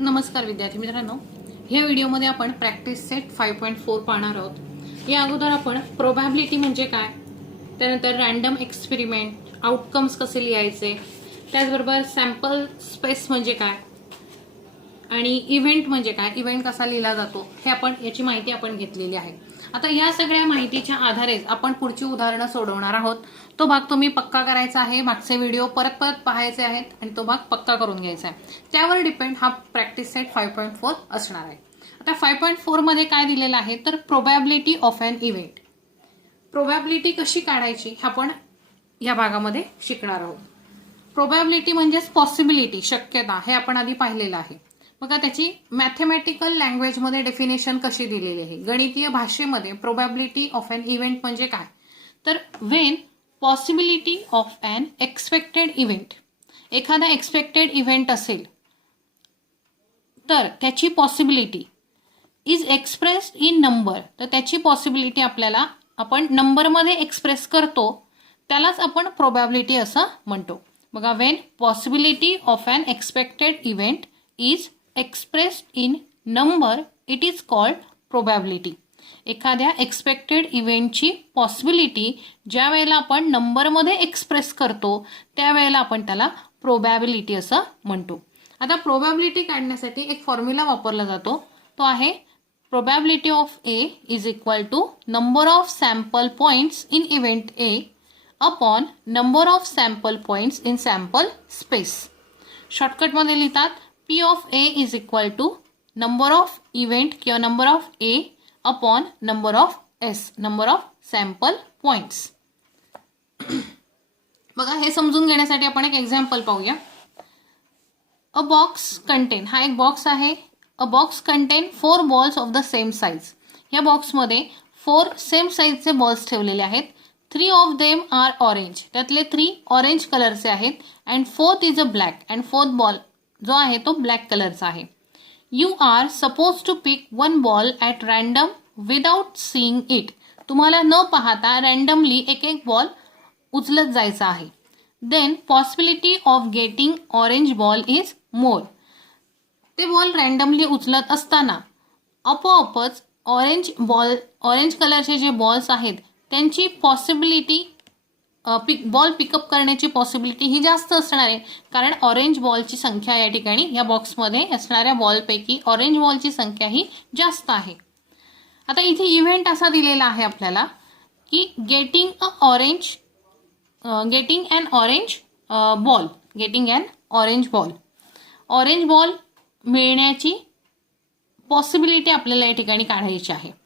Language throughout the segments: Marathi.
नमस्कार विद्यार्थी मित्रांनो, ह्या व्हिडिओमध्ये आपण प्रॅक्टिस सेट 5.4 पाहणार आहोत। या अगोदर आपण प्रोबॅबिलिटी म्हणजे काय, त्यानंतर रँडम एक्सपेरिमेंट, आउटकम्स कसे लिहायचे, त्याचबरोबर सॅम्पल स्पेस म्हणजे काय आणि इव्हेंट म्हणजे काय, इव्हेंट कसा लिहिला जातो हे आपण याची माहिती आपण घेतलेली आहे। आता या सगळ्या माहितीच्या आधारे आपण पुढची उदाहरणं सोडवणार आहोत। तो भाग तुम्ही पक्का करायचा आहे, मागचे व्हिडिओ परत परत पाहायचे आहेत आणि तो भाग पक्का करून घ्यायचा आहे। त्यावर डिपेंड हा प्रॅक्टिस सेट 5.4 असणार आहे। आता 5.4 मध्ये काय दिलेलं आहे तर probability of an event. Probability कशी काढायची हे आपण या भागामध्ये शिकणार आहोत। प्रोबॅबिलिटी म्हणजे पॉसिबिलिटी, शक्यता, हे आपण आधी पाहिलेलं आहे। बघा त्याची मॅथमॅटिकल लँग्वेज मध्ये डेफिनेशन कशी दिलेली आहे। गणितीय भाषेमध्ये प्रोबॅबिलिटी ऑफ एन इव्हेंट म्हणजे काय तर when possibility of N expected event, एखादा एक्सपेक्टेड इव्हेंट असेल तर त्याची possibility is expressed in number, तर त्याची पॉसिबिलिटी आपल्याला आपण नंबरमध्ये एक्सप्रेस करतो त्यालाच आपण प्रोबॅबिलिटी असं म्हणतो। बघा when possibility of N expected event is expressed in number it is called probability. एखाद्या एक्सपेक्टेड इव्हेंटची पॉसिबिलिटी ज्या वेळेला आपण नंबरमध्ये एक्सप्रेस करतो त्यावेळेला आपण त्याला प्रोबॅबिलिटी असं म्हणतो। आता प्रोबॅबिलिटी काढण्यासाठी एक फॉर्म्युला वापरला जातो, तो आहे probability of A is equal to number of sample points in event A upon number of sample points in sample space. शॉर्टकटमध्ये लिहितात P of A is equal to number of event किंवा number of A upon number of S, number of sample points. बघा हे समजून घेण्यासाठी आपण एक एक्झाम्पल पाहूया। अ बॉक्स कंटेन, हा एक बॉक्स आहे। अ box content 4 balls of the same size. या बॉक्समध्ये 4 सेम साइजचे बॉल्स ठेवलेले आहेत। 3 ऑफ देम आर ऑरेंज, त्यातले 3 ऑरेंज कलरचे आहेत and 4th is a black, and 4th ball जो आहे तो ब्लॅक कलरचा आहे। You are suppose to pick 1 ball at random without seeing it, तुम्हाला न पाहता रँडमली एक एक बॉल उचलत जायचा आहे। Then possibility of getting orange ball is more, ते बॉल रँडमली उचलत असताना आपोआपच ऑरेंज कलरचे जे बॉल्स आहेत त्यांची पॉसिबिलिटी बॉल पिकअप करण्याची पॉसिबिलिटी ही जास्त असणार आहे, कारण ऑरेंज बॉलची संख्या या ठिकाणी या बॉक्समध्ये असणाऱ्या बॉलपैकी ऑरेंज बॉलची संख्या ही जास्त आहे। आता इथे इव्हेंट असा दिलेला आहे आपल्याला की getting an orange ball, orange ball मिळण्याची पॉसिबिलिटी आपल्याला या ठिकाणी काढायची आहे।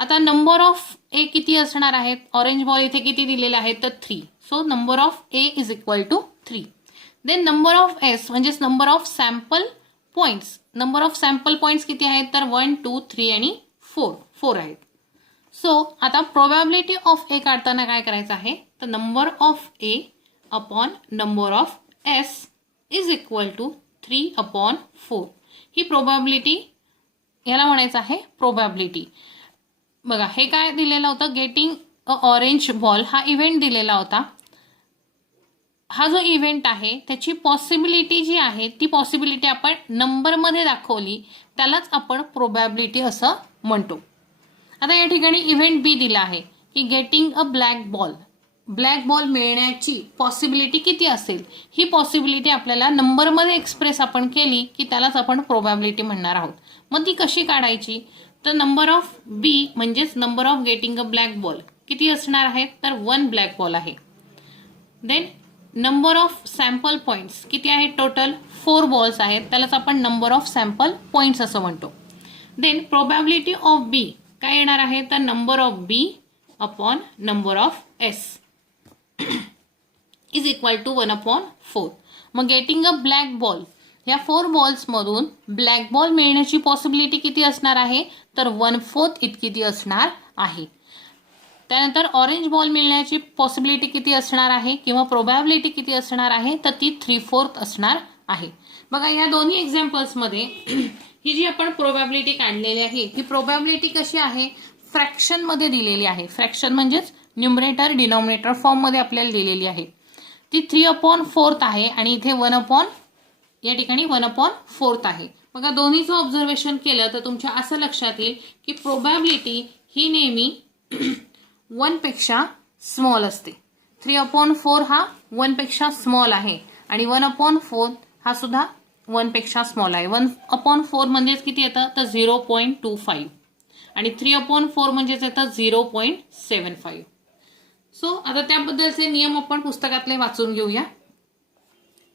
आता नंबर ऑफ ए किती असणार आहेत, ऑरेंज बॉल इथे किती दिलेले आहेत तर 3, so number of A is equal to 3। Then number of S म्हणजेच number of sample points, number of sample points किती आहेत तर 1 2 3 आणि 4 आहेत। सो आता प्रोबॅबिलिटी ऑफ ए काढताना काय करायचं आहे तर number of A upon number of S is equal to 3 upon 4, ही प्रोबॅबिलिटी याला म्हणायचं आहे प्रोबॅबिलिटी। बघा हे काय दिलेलं होतं, गेटिंग अ ऑरेंज बॉल हा इव्हेंट दिलेला होता। हा जो इव्हेंट आहे त्याची पॉसिबिलिटी जी आहे ती पॉसिबिलिटी आपण नंबरमध्ये दाखवली त्यालाच आपण प्रोबॅबिलिटी असं म्हणतो। आता या ठिकाणी इव्हेंट बी दिला आहे की गेटिंग अ ब्लॅक बॉल मिळण्याची पॉसिबिलिटी किती असेल, ही पॉसिबिलिटी आपल्याला नंबरमध्ये एक्सप्रेस आपण केली की त्यालाच आपण प्रोबॅबिलिटी म्हणणार आहोत। मग ती कशी काढायची तर नंबर ऑफ बी म्हणजेच number of getting a black ball किती असणार आहेत तर 1 ब्लॅक बॉल आहे। Then number of sample points किती आहेत, टोटल 4 बॉल्स आहेत, त्यालाच आपण नंबर ऑफ सॅम्पल पॉइंट्स असं म्हणतो। देन प्रोबॅबिलिटी ऑफ बी काय येणार आहे तर number of B upon number of S is equal to 1 upon 4। मग गेटिंग अ ब्लॅक बॉल, या 4 बॉल्समधून ब्लॅक बॉल मिळण्याची पॉसिबिलिटी किती असणार आहे तर 1/4 इतकी ती असणार आहे। त्यानंतर ऑरेंज बॉल मिळण्याची पॉसिबिलिटी किती असणार आहे किंवा प्रोबॅबिलिटी किती असणार आहे तर ती 3/4 असणार आहे। बघा या दोन्ही एक्झाम्पल्समध्ये ही जी आपण प्रोबॅबिलिटी काढलेली आहे ही प्रोबॅबिलिटी कशी आहे, फ्रॅक्शनमध्ये दिलेली आहे। फ्रॅक्शन म्हणजेच न्यूमरेटर डिनॉमिनेटर फॉर्ममध्ये आपल्याला दिलेली आहे। ती 3/4 आहे आणि इथे 1/4 या ठिकाणी 1/4 आहे. बघा दोन्हीचं ऑब्झर्वेशन केलं तर तुमच्या असं लक्षात येईल की प्रोबॅबिलिटी ही नेहमी 1 पेक्षा स्मॉल असते. 3/4 हा 1 पेक्षा स्मॉल आहे आणि 1/4 हा सुद्धा 1 पेक्षा स्मॉल आहे. 1/4 म्हणजेच किती येतं तर 0.25 आणि 3/4 म्हणजेच येतं 0.75. सो आता त्याबद्दलचे नियम आपण पुस्तकातले वाचून घेऊया.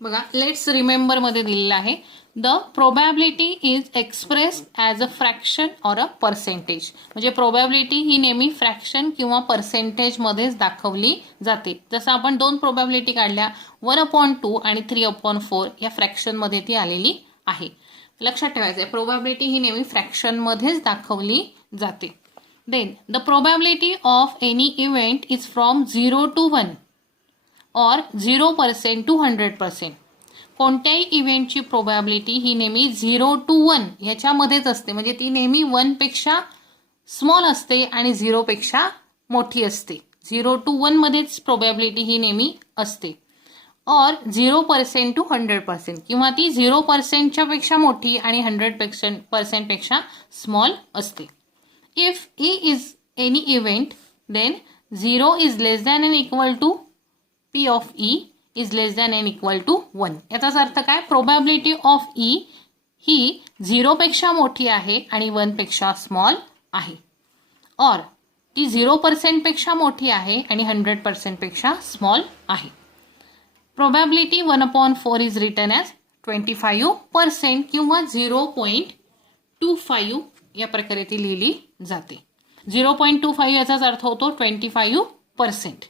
बघा लेट्स रिमेंबर मध्ये दिलेलं आहे the probability is expressed as a fraction or a percentage. म्हणजे प्रोबॅबिलिटी ही नेहमी फ्रॅक्शन किंवा पर्सेंटेजमध्येच दाखवली जाते. जसं आपण 2 प्रोबॅबिलिटी काढल्या 1/2 आणि 3/4 या फ्रॅक्शनमध्ये ती आलेली आहे. लक्षात ठेवायचं आहे प्रोबॅबिलिटी ही नेहमी फ्रॅक्शनमध्येच दाखवली जाते. Then the probability of any event is from 0 to 1 और 0% to 100%. कोणत्याही इव्हेंटची प्रोबॅबिलिटी ही नेहमी 0 to 1 ह्याच्यामध्येच असते. म्हणजे ती नेहमी 1 पेक्षा स्मॉल असते आणि 0 पेक्षा मोठी असते. 0 to 1 मध्येच प्रोबॅबिलिटी ही नेहमी असते. और 0% to 100% किंवा ती 0%च्या पेक्षा मोठी आणि 100% पेक्षा स्मॉल असते. If E is any event then 0 is less than and equal to P of E is less than n equal to 1. याचाच अर्थ काय प्रोबॅबिलिटी ऑफ E ही 0 पेक्षा मोठी आहे आणि 1 पेक्षा स्मॉल आहे. और ती 0% पेक्षा मोठी आहे आणि 100% पेक्षा स्मॉल आहे. प्रोबॅबिलिटी 1/4 इज रिटन ॲज 25% किंवा 0.25 या प्रकारे ती लिहिली जाते. 0.25 याचाच अर्थ होतो 25%.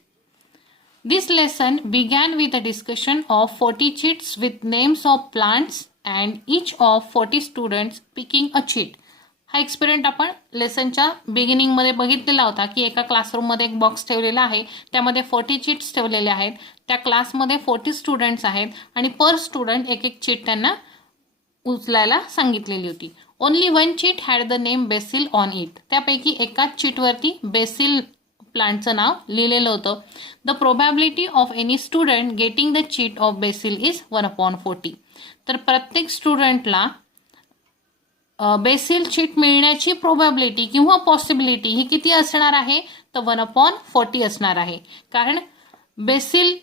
This lesson began with a discussion of 40 cheats with names of plants and each of 40 students picking a cheat. हा एक्सपेरिमेंट आपण लेसनच्या बिगिनिंगमध्ये बघितलेला होता की एका क्लासरूममध्ये एक बॉक्स ठेवलेला आहे, त्यामध्ये 40 चीट्स ठेवलेले आहेत. त्या क्लासमध्ये 40 स्टुडंट्स आहेत आणि पर स्टुडंट एक एक चीट त्यांना उचलायला सांगितलेली होती. Only 1 cheat had the name BECIL on it. त्यापैकी एकाच चीटवरती बेसिल प्लांटचं नाव लिहिलेलं होतं. The probability of any student getting the cheat of BECIL is 1/40. तर प्रत्येक स्टुडंटला बेसिल चीट मिळण्याची प्रोबॅबिलिटी किंवा पॉसिबिलिटी ही किती असणार आहे तर 1/40 असणार आहे. कारण बेसिल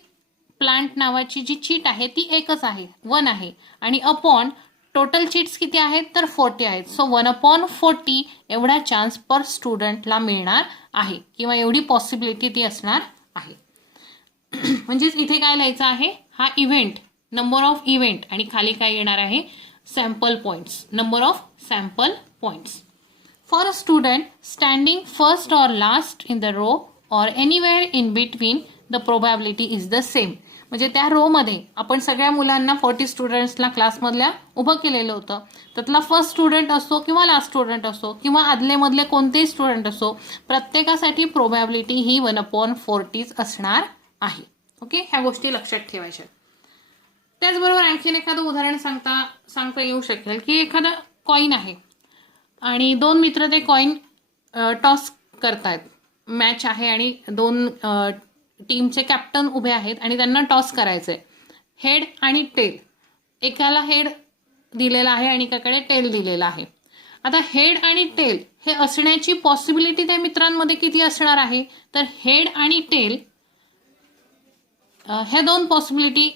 प्लांट नावाची जी चीट आहे ती एकच आहे 1 आहे आणि अपॉन टोटल चीट्स किती आहेत तर 40 आहेत. सो 1/40 एवढा चान्स पर स्टुडंटला मिळणार आहे किंवा एवढी पॉसिबिलिटी ती असणार आहे. म्हणजेच इथे काय लिहायचं आहे हा इव्हेंट नंबर ऑफ इव्हेंट आणि खाली काय येणार आहे sample points number of sample points. For a student standing first or last in the row or anywhere in between the probability is the same. म्हणजे त्या रोमध्ये आपण सगळ्या मुलांना 40 स्टुडंट्सला क्लासमधल्या उभं केलेलं होतं. त्यातला फर्स्ट स्टुडंट असो किंवा लास्ट स्टुडंट असो किंवा आदलेमधले कोणतेही स्टुडंट असो प्रत्येकासाठी प्रोबॅबिलिटी ही 1/40 असणार आहे. ओके ह्या गोष्टी लक्षात ठेवायच्या. त्याचबरोबर आणखीन एखादं उदाहरण सांगता येऊ शकेल की एखादा कॉईन आहे आणि 2 मित्र ते कॉईन टॉस करतायत. मॅच आहे आणि 2 टीमचे कॅप्टन उभे आहेत आणि त्यांना टॉस करायचंय हेड आणि टेल. एकाला हेड दिलेला आहे आणि एकाकडे टेल दिलेला आहे. आता हेड आणि टेल हे असण्याची पॉसिबिलिटी त्या मित्रांमध्ये किती असणार आहे तर हेड आणि टेल हे 2 पॉसिबिलिटी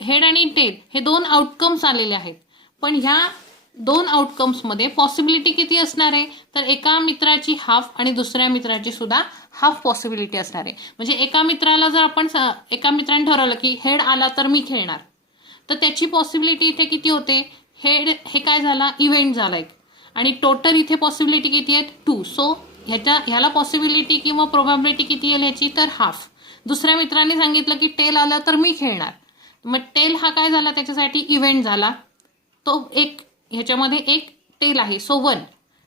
हेड आणि टेल हे 2 आउटकम्स आलेले आहेत. पण ह्या 2 आउटकम्समध्ये पॉसिबिलिटी किती असणार आहे तर एका मित्राची हाफ आणि दुसऱ्या मित्राची सुद्धा हाफ पॉसिबिलिटी असणार आहे. म्हणजे एका मित्राला जर आपण एका मित्राने ठरवलं की हेड आला तर मी खेळणार तर त्याची पॉसिबिलिटी इथे किती होते हेड हे काय झाला इव्हेंट झाला एक आणि टोटल इथे पॉसिबिलिटी किती आहेत 2. सो ह्याला पॉसिबिलिटी किंवा प्रोबॅबिलिटी किती येईल ह्याची तर हाफ. दुसऱ्या मित्राने सांगितलं की टेल आला तर मी खेळणार मग टेल हा काय झाला त्याच्यासाठी इव्हेंट झाला तो एक ह्याच्यामध्ये एक टेल आहे. So 1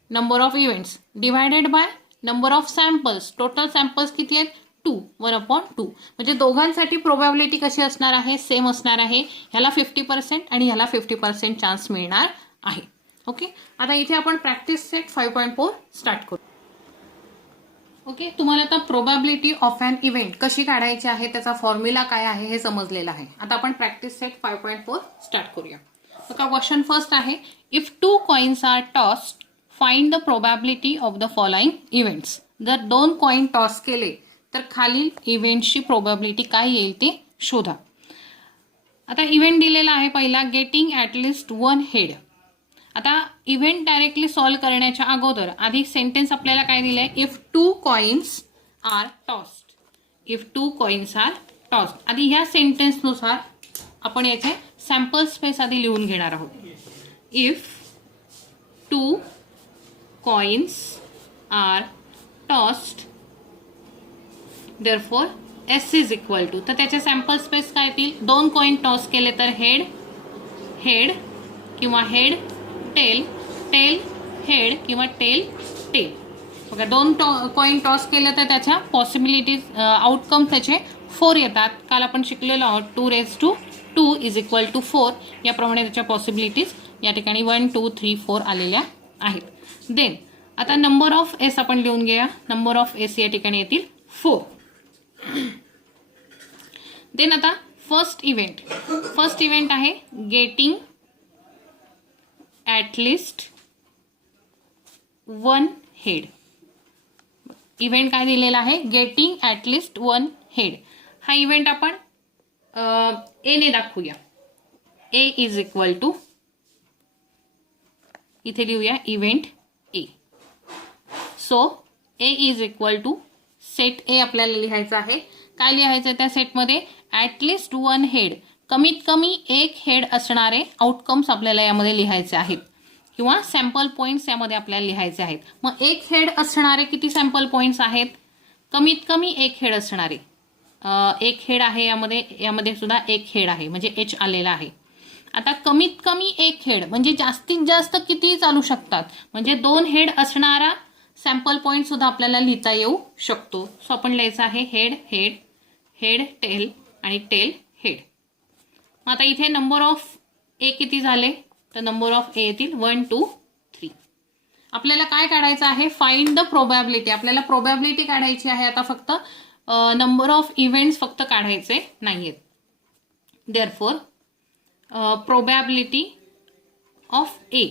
number of events divided by number of samples total samples किती आहेत 2 1/2. म्हणजे दोघांसाठी प्रोबॅबिलिटी कशी असणार आहे सेम असणार आहे. ह्याला 50% आणि ह्याला 50% चान्स मिळणार आहे. ओके आता इथे आपण प्रॅक्टिस सेट 5.4 स्टार्ट करू. ओके, तुम्हाला आता प्रोबॅबिलिटी ऑफ अन इव्हेंट कशी काढायची आहे, त्याचा फॉर्म्युला काय आहे हे समजलेलं आहे. आता आपण प्रॅक्टिस सेट 5.4 स्टार्ट करूया. बघा, क्वेश्चन फर्स्ट आहे, if 2 coins are tossed find the probability of the following events. जर 2 कॉइन टॉस केले तर खालील इव्हेंटची प्रोबॅबिलिटी काय येईल ते शोधा. आता इव्हेंट दिलेला आहे पहिला, गेटिंग ॲटलिस्ट 1 हेड. आता इव्हेंट डायरेक्टली सॉल्व्ह करण्याच्या अगोदर आधी सेंटेन्स आपल्याला काय दिलंय, if 2 coins are tossed. If 2 coins are tossed. आधी ह्या सेंटेन्सनुसार आपण याचे सॅम्पल स्पेस आधी लिहून घेणार आहोत. If 2 coins are tossed therefore S is equal to, तर त्याचे सॅम्पल स्पेस काय येतील, 2 कॉइन टॉस केले तर हेड हेड किंवा हेड टेल टेल हेड किंवा टेल टेल. बघा, 2 कॉइन टॉस केलं तर त्याच्या पॉसिबिलिटीज आउटकम त्याचे 4 येतात. काल आपण शिकलेलो आहोत 2 raised to 2 is equal to 4. याप्रमाणे त्याच्या पॉसिबिलिटीज या ठिकाणी 1 2 3 4 आलेल्या आहेत. देन आता नंबर ऑफ एस आपण लिहून घेऊया. नंबर ऑफ एस या ठिकाणी येतील 4. देन आता फर्स्ट इव्हेंट आहे गेटिंग ॲटलिस्ट 1 हेड. इव्हेंट काय दिलेला आहे, गेटिंग ॲटलिस्ट 1 हेड. हा इव्हेंट आपण ए ने दाखवूया. ए इज इक्वल टू, इथे लिहूया event A. So A is equal to set A आपल्याला लिहायचं आहे. काय लिहायचं आहे त्या सेटमध्ये, ॲटलिस्ट 1 हेड, कमीत कमी 1 हेड असणारे आउटकम्स आपल्याला यामध्ये लिहायचे आहेत किंवा सॅम्पल पॉईंट्स यामध्ये आपल्याला लिहायचे आहेत. मग 1 हेड असणारे किती सॅम्पल पॉईंट्स आहेत, कमीत कमी 1 हेड असणारे. 1 हेड आहे यामध्ये सुद्धा 1 हेड आहे म्हणजे एच आलेला आहे. आता कमीत कमी 1 हेड म्हणजे जास्तीत जास्त किती चालू शकतात, म्हणजे 2 हेड असणारा सॅम्पल पॉईंट सुद्धा आपल्याला लिहिता येऊ शकतो. सो आपण लिहायचं आहे हेड हेड हेड टेल आणि टेल हेड. आता इथे नंबर ऑफ ए किती झाले, तर नंबर ऑफ ए येतील 1 2 3. आपल्याला काय काढायचं आहे, फाइंड द प्रोबॅबिलिटी. आपल्याला प्रोबॅबिलिटी काढायची आहे. आता फक्त नंबर ऑफ इव्हेंट्स फक्त काढायचे नाहीयेत. देअरफॉर प्रोबॅबिलिटी ऑफ ए,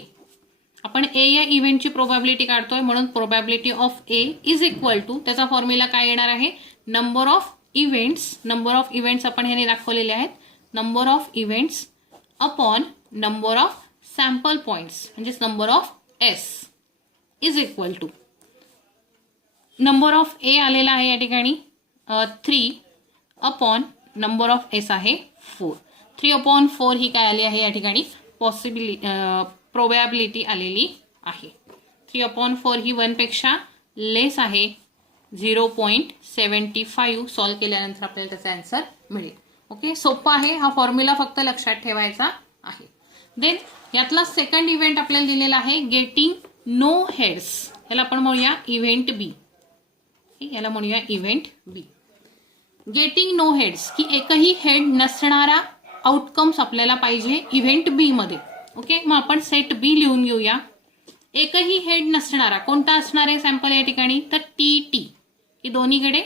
आपण ए या इव्हेंटची प्रोबॅबिलिटी काढतोय म्हणून probability of A is equal to, त्याचा फॉर्म्युला काय येणार आहे, number of events. Number of events आपण ह्याने दाखवलेले आहेत, number of events upon number of sample points म्हणजेच number of S is equal to, number of A आलेला आहे या ठिकाणी 3 अपॉन नंबर ऑफ एस आहे 4. 3/4 ही काय आली आहे या ठिकाणी प्रोबॅबिलिटी आलेली आहे. 3/4 ही 1 पेक्षा लेस आहे. 0.75 सॉल्व्ह केल्यानंतर आपल्याला त्याचा आन्सर मिळेल. ओके, सोपं आहे. हा फॉर्म्युला फक्त लक्षात ठेवायचा आहे. देन यातला सेकंड इव्हेंट आपल्याला दिलेला आहे गेटिंग नो हेड्स. याला आपण म्हणूया इव्हेंट बी. याला म्हणूया इव्हेंट बी. गेटिंग नो हेड्स की एकही हेड नसणारा आउटकम्स आपल्याला पाहिजे इव्हेंट बी मध्ये. ओके, मग आपण सेट बी लिहून घेऊया. एकही हेड नसणारा कोणता असणार आहे सॅम्पल या ठिकाणी, तर टी टी, की दोन्हीकडे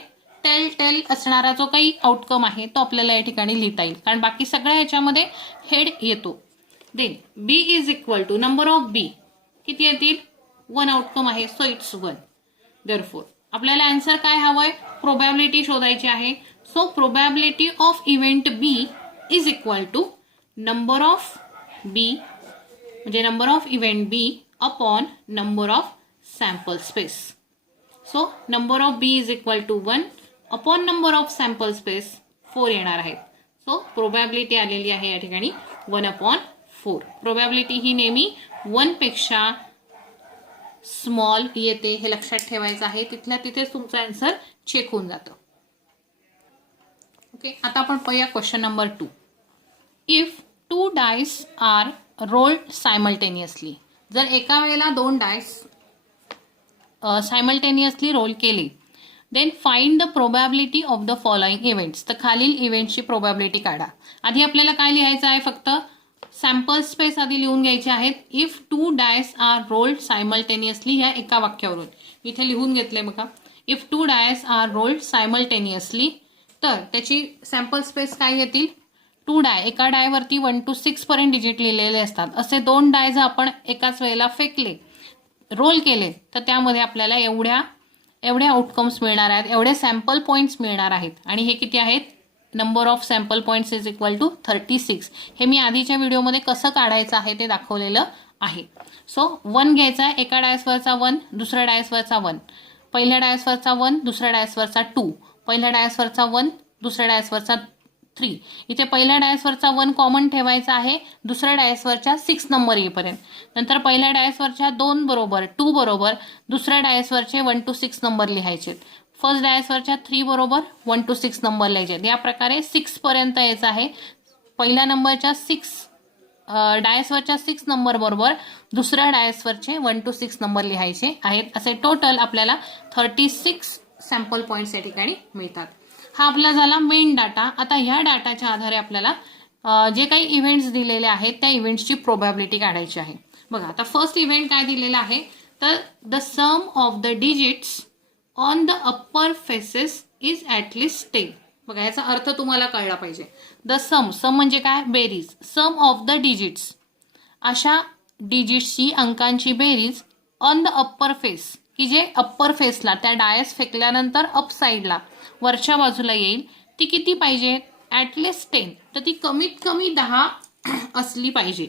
टेल टेल असणारा जो काही आउटकम आहे तो आपल्याला या ठिकाणी लिहिता येईल कारण बाकी सगळ्या ह्याच्यामध्ये हेड येतो. Then B is equal to number of B किती येतील, 1 आउटकम आहे सो इट्स 1. देअरफॉर आपल्याला आन्सर काय हवंय, प्रोबॅबिलिटी शोधायची आहे. So probability of event B is equal to number of B म्हणजे number of event B upon number of sample space. So number of B is equal to 1 upon number of sample space 4 येणार आहेत. सो प्रोबॅबिलिटी आलेली आहे या ठिकाणी 1/4. प्रोबॅबिलिटी ही नेहमी 1 पेक्षा स्मॉल येते हे लक्षात ठेवायचं आहे. तिथल्या तिथेच तुमचं आन्सर चेक होऊन जातं. ओके, आता आपण पाहूया question number 2. If 2 dice are rolled simultaneously, जर एका वेळेला 2 डायस सायमल्टेनियसली रोल केले, then find the probability of the following events. तर खालील इव्हेंटची प्रोबॅबिलिटी काढा. आधी आपल्याला काय लिहायचं आहे, फक्त सॅम्पल स्पेस आधी लिहून घ्यायचे आहेत. If 2 dice are rolled simultaneously ह्या एका वाक्यावरून इथे लिहून घेतले बघा. If 2 dice are rolled simultaneously, तर त्याची सॅम्पल स्पेस काय येतील? 2 डाय, एका डायवरती 1 to 6 पर्यंत डिजिट लिहिलेले असतात. असे 2 डाय जर आपण एकाच वेळेला फेकले, रोल केले, तर त्यामध्ये आपल्याला एवढे आउटकम्स मिळणार आहेत, एवढे सॅम्पल पॉईंट्स मिळणार आहेत. आणि हे किती आहेत? Number of sample points is equal to 36. हे मी आधीच्या व्हिडिओमध्ये कसं काढायचं आहे ते दाखवलेलं आहे. सो 1 घ्यायचा आहे, एका डायसवरचा 1, दुसऱ्या डायसवरचा 1, पहिल्या डायसवरचा 1, दुसऱ्या डायसवरचा 2, पहिल्या डायसवरचा 1, दुसऱ्या डायसवरचा 3. इथे पहिल्या डायसवरचा 1 कॉमन ठेवायचा आहे दुसऱ्या डायसवरच्या 6 नंबर येईपर्यंत. नंतर पहिल्या डायसवरच्या 2 बरोबर 2 बरोबर दुसऱ्या डायसवरचे 1 to 6 नंबर लिहायचे. फर्स्ट डायसवरच्या 3 बरोबर 1 to 6 नंबर लिहायचे. या प्रकारे 6 पर्यंत यायचं आहे. पहिल्या नंबरच्या 6 डायसवरच्या 6 नंबर बरोबर दुसऱ्या डायसवरचे 1 to 6 नंबर लिहायचे आहेत. असे टोटल आपल्याला 36 सॅम्पल पॉईंट्स या ठिकाणी मिळतात. हा आपला झाला मेन डाटा. आता ह्या डाटाच्या आधारे आपल्याला जे काही इव्हेंट्स दिलेले आहेत त्या इव्हेंट्सची प्रोबॅबिलिटी काढायची आहे. बघा आता फर्स्ट इव्हेंट काय दिलेला आहे, तर the sum of the digits on the upper faces is at least 10. बघा याचा अर्थ तुम्हाला कळला पाहिजे. द सम म्हणजे काय? बेरीज. सम ऑफ द डिजिट्स, अशा डिजिट्सची, अंकांची बेरीज ऑन द अप्पर फेस, की जे अप्पर फेसला त्या डायस फेकल्यानंतर अप साईडला वरच्या बाजूला येईल, ती किती पाहिजे? ॲटलिस्ट 10. तर ती कमीत कमी 10 असली पाहिजे.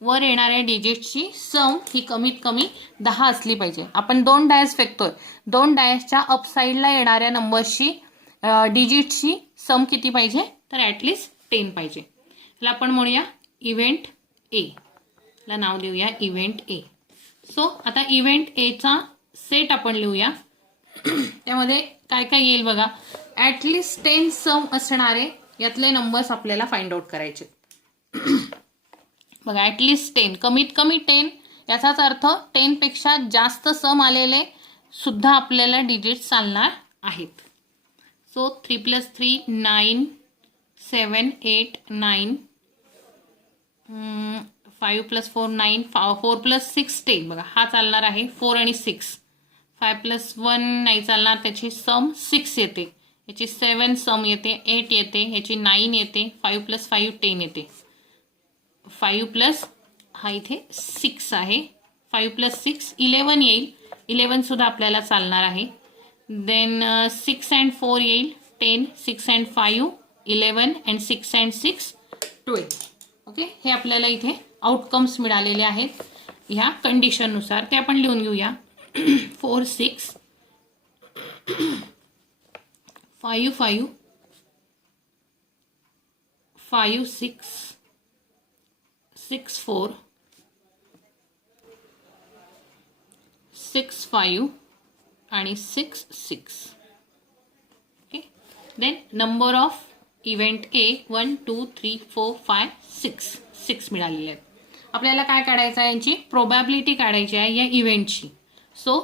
वर येणाऱ्या डिजिटची सम ही कमीत कमी 10 असली पाहिजे. आपण 2 डायस फेकतोय, 2 डायसच्या अप साईडला येणाऱ्या नंबर्सची डिजिटची सम किती पाहिजे? तर ॲटलिस्ट 10 पाहिजे. ह्याला आपण म्हणूया इव्हेंट ए. ला नाव देऊया इव्हेंट ए. सो आता इव्हेंट एचा सेट आपण लिहूया. त्यामध्ये काय काय येईल बघा. ॲटलिस्ट 10 सम असणारे यातले नंबर्स आपल्याला फाइंड आउट करायचे. बघा ॲटलिस्ट 10, कमीत कमी 10, याचाच अर्थ 10 पेक्षा जास्त सम आलेले सुद्धा आपल्याला डिजिट चालणार आहेत. सो 3 + 3 9, 7 8 9, 5 + 4 9, 4 + 6 10. बघा हा चालणार आहे 4 आणि 6. 5 + 1 नाही चालणार, त्याची सम 6 येते, याची 7 सम येते, 8 येते, याची 9 येते, 5 + 5 10 येते. 5 प्लस हा इथे 6 आहे, 5 + 6 11 येईल, 11 सुद्धा आपल्याला चालणार आहे. देन 6 and 4 येईल 10, 6 and 5 11 and 6 and 6 12. ओके, हे आपल्याला इथे आउटकम्स मिळालेले आहेत ह्या कंडिशननुसार. ते आपण लिहून घेऊया. 4 6 5 5 5 6 6 4 6 5 आणि 6 6. Okay, then number of event A 1 2 3 4 5 6 6 मिळालेले आहेत. आपल्याला काय काढायचं आहे? यांची प्रोबॅबिलिटी काढायची आहे या इव्हेंटची. So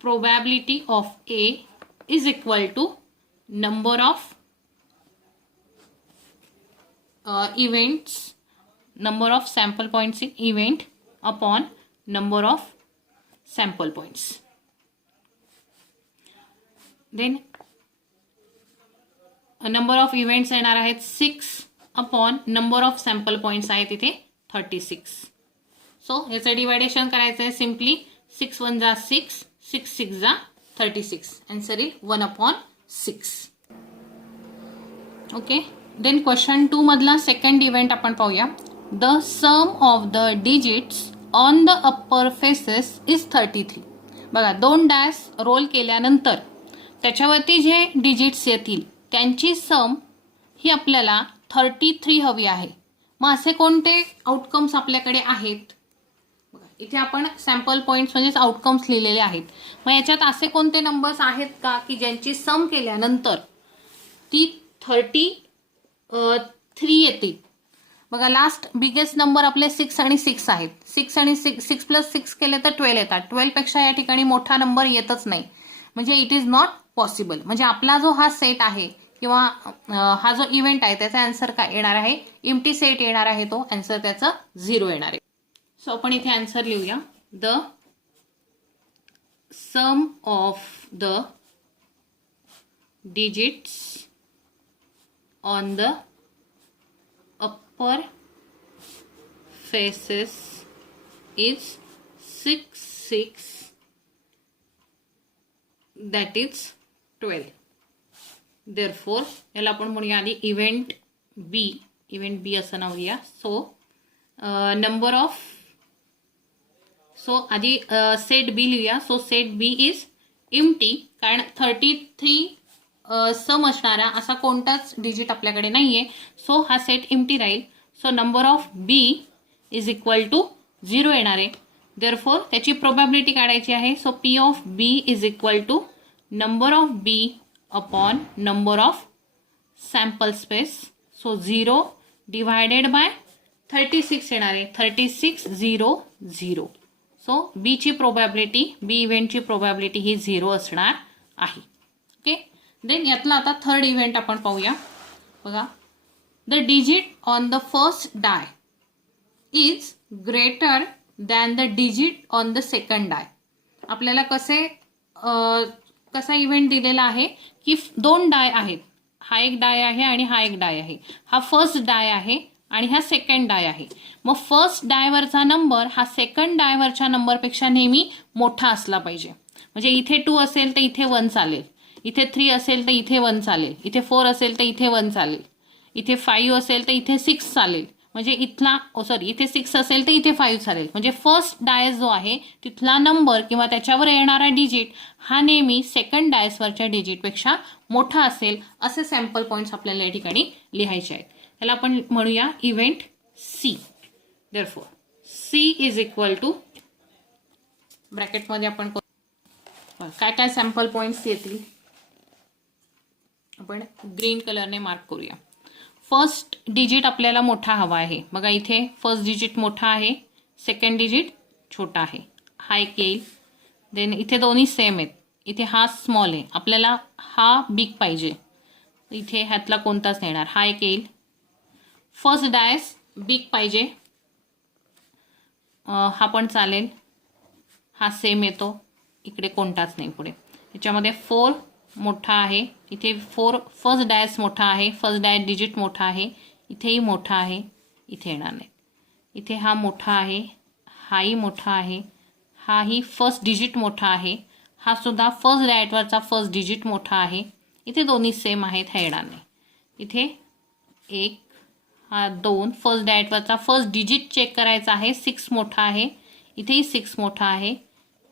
probability of A is equal to number of events, number of sample points in event upon number of sample points. Then number of events येणार आहेत 6 upon number of sample points आहेत इथे 36. सो याचं डिवायडेशन करायचं आहे सिम्पली. 6 1 जा 6, 6 6 जा 36. आन्सर येईल 1/6. ओके, देन क्वेश्चन 2 मधला सेकंड इव्हेंट आपण पाहूया. The sum of the digits on the upper faces is 33. बघा 2 डॅश रोल केल्यानंतर त्याच्यावरती जे डिजिट्स येतील त्यांची सम ही आपल्याला 33 हवी आहे. मग असे कोणते आउटकम्स आपल्याकडे आहेत? बघा इथे आपण सॅम्पल पॉईंट्स म्हणजेच आउटकम्स लिहिलेले आहेत. मग याच्यात असे कोणते नंबर्स आहेत का की ज्यांची सम केल्यानंतर ती 33 येते? बघा लास्ट बिगेस्ट नंबर आपले 6 आणि 6 आहेत. 6 आणि 6 + 6 केले तर 12 येतात. 12 पेक्षा या ठिकाणी मोठा नंबर येतच नाही, म्हणजे इट इज नॉट पॉसिबल. म्हणजे आपला जो हा सेट आहे किंवा हा जो इव्हेंट आहे त्याचा आन्सर काय येणार आहे? इम्प्टी सेट येणार आहे, तो आन्सर त्याचा 0 येणार आहे. सो आपण इथे आन्सर लिहूया. The sum of the digits on the upper faces is 6, that is 12. Therefore याला आपण म्हणूया आधी इव्हेंट बी असं नाव लिहा. सो नंबर ऑफ, सो आधी सेट बी लिहूया. So set B is empty, कारण 33 सम असणारा असा कोणताच डिजिट आपल्याकडे नाहीये. सो हा सेट एम्प्टी राहील. So number of B is equal to 0 येणार आहे. देअरफॉर त्याची प्रोबॅबिलिटी काढायची आहे. So P of B is equal to number of B upon number of sample space. So 0 divided by 36 येणार आहे. 36 0 0. सो बीची प्रोबॅबिलिटी, बी इव्हेंटची प्रोबॅबिलिटी ही 0 असणार आहे. ओके. देन यातला आता थर्ड इव्हेंट आपण पाहूया. बघा, the digit on the first die is greater than the digit on the second die. आपल्याला कसा इव्हेंट दिलेला आहे की 2 डाय आहेत. हा एक डाय आहे आणि हा एक डाय आहे. हा फर्स्ट डाय आहे आणि हा सेकंड डाय आहे. मग फर्स्ट डायवरचा नंबर हा सेकंड डायवरच्या नंबरपेक्षा नेहमी मोठा असला पाहिजे. म्हणजे इथे 2 असेल तर इथे 1 चालेल, इथे 3 असेल तर इथे 1 चालेल, इथे 4 असेल तर इथे 1 चालेल, इथे 5 असेल तर इथे 6 चालेल. म्हणजे इथे 6 असेल तर इथे 5 चालेल. म्हणजे फर्स्ट डायस जो आहे तिथला नंबर किंवा त्याच्यावर येणारा डिजिट हा नेहमी सेकंड डायसवरच्या डिजिटपेक्षा मोठा असेल. असे सॅम्पल पॉईंट्स आपल्याला या ठिकाणी लिहायचे आहेत. त्याला आपण म्हणूया event C. Therefore C is equal to, ब्रॅकेटमध्ये आपण काय काय सॅम्पल पॉईंट्स येतील आपण ग्रीन कलरने मार्क करूया. फर्स्ट डिजिट आपल्याला मोठा हवा आहे. बघा, इथे फर्स्ट डिजिट मोठा आहे, सेकंड डिजिट छोटा आहे. हा एक येईल. देन इथे दोन्ही सेम आहेत. इथे हा स्मॉल आहे, आपल्याला हा बिग पाहिजे. इथे ह्यातला कोणताच नाही येणार. हा एक येईल. फर्स्ट डायस बिग पाहिजे, हा पण चालेल. हा सेम येतो, इकडे कोणताच नाही पुढे. याच्यामध्ये 4 मोठा आहे. इथे 4 फर्स्ट डायस मोठा आहे, फर्स्ट डायस डिजिट मोठा आहे. इथेही मोठा आहे, इथे येणार नाही. इथे हा मोठा आहे, हाही मोठा आहे, हाही फर्स्ट डिजिट मोठा आहे, हा सुद्धा फर्स्ट डायटवरचा फर्स्ट डिजिट मोठा आहे. इथे दोन्ही सेम आहेत, हा येणार नाही. इथे 1, हा 2, फर्स्ट डायटवरचा फर्स्ट डिजिट चेक करायचा आहे. 6 मोठा आहे, इथेही 6 मोठा आहे,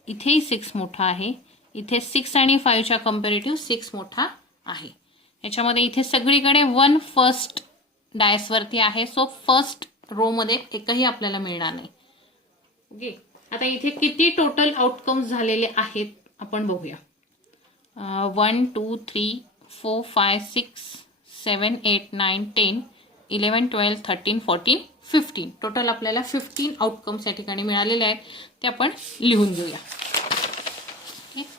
इथेही 6 मोठा आहे. इथे 6 आणि 5च्या कम्पॅरेटिव्ह 6 मोठा आहे. याच्यामध्ये इथे सगळीकडे 1 फर्स्ट डायसवरती आहे. सो फर्स्ट रोमध्ये एकही आपल्याला मिळणार नाही. ओके. आता इथे किती टोटल आउटकम्स झालेले आहेत आपण बघूया. 1 2 3 4 5 6 7 8 9 10 11 12 13 14 15 टोटल आपल्याला 15 आउटकम्स या ठिकाणी मिळालेले आहेत. ते आपण लिहून घेऊया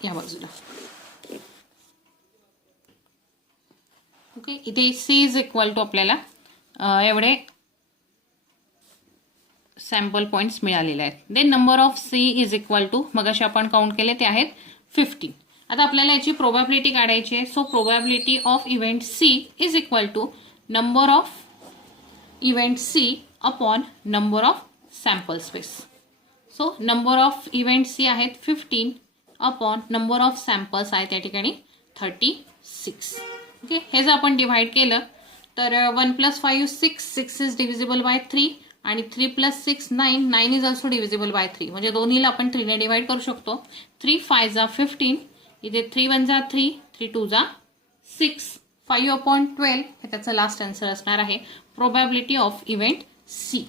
या बाजूला. ओके. इथे सी इज इक्वल टू आपल्याला एवढे सॅम्पल पॉईंट्स मिळालेले आहेत. Then number of C is equal to, मगाशी आपण काउंट केले ते आहेत 15. आता आपल्याला याची प्रोबॅबिलिटी काढायची आहे. So probability of event C is equal to number of event C upon number of sample space. So number of event C आहेत 15 अपॉन नंबर ऑफ सॅम्पल्स आहेत या ठिकाणी 36. ओके. हे जर आपण डिव्हाइड केलं तर 1 + 5 6, 6 इज डिव्हिजिबल बाय 3 आणि 3 + 6 9, 9 इज ऑल्सो डिव्हिजिबल बाय 3. म्हणजे दोन्हीला आपण 3 ने डिवाइड करू शकतो. 3 5 जा 15, इथे 3 1 जा 3, 3 2 जा 6, 5/12 हे त्याचं लास्ट आन्सर असणार आहे. Probability of event C.